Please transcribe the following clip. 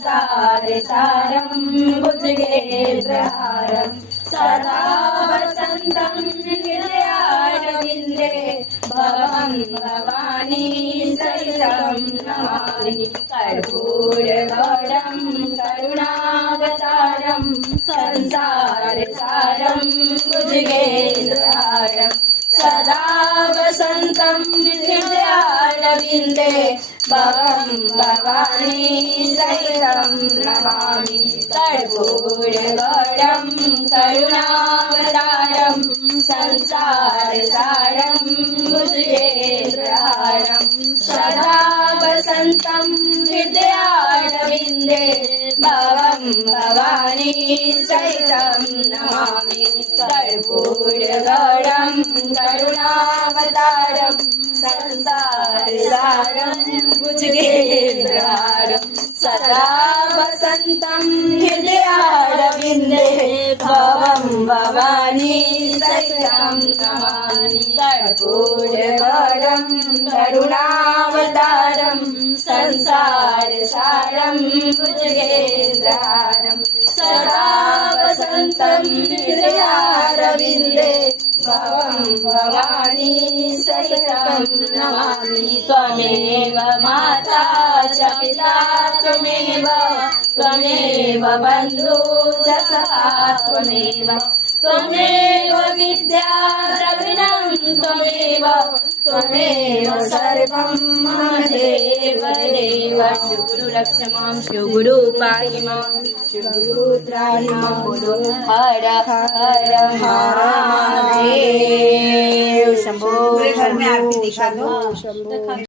सारं भुजगेन्द्रहारं सदा वसन्तं हृदयारविन्दे भवं भवानी सहितं नमामि कर्पूरगौरं करुणावतारं संसारसारं भुजगेन्द्रहारं सदा वसन्तं हृदयारविन्दे भवं भवानी सहितं नमामि कर्पूरगौरं करुणावतारं संसारसारं भुजगेन्द्रहारं सदा वसन्तं हृदयारविन्दे भवं भवानी सहितं नमामि कर्पूरगौरं करुणावतारं संसारसारं भुजगेन्द्रहारं सदा वसन्तं हृदयारविन्दे भवं भवानी सहितं नमामि कर्पूरगौरं करुणावतारं संसारसारं भुजगेन्द्रहारं सदा वसन्तं हृदयारविन्दे भवं भवानी सहितं नमामि त्वमेव माता च पिता त्वमेव बन्धु च सखा त्वमेव विद्या द्रविणं त्वमेव सर्वं मम देव शिवगुरु रक्ष मां शिवगुरु पाहि मां शिवगुरु त्राहि मां बोलो हर हर महादेव शंभो। घर में आरती दिखा दो।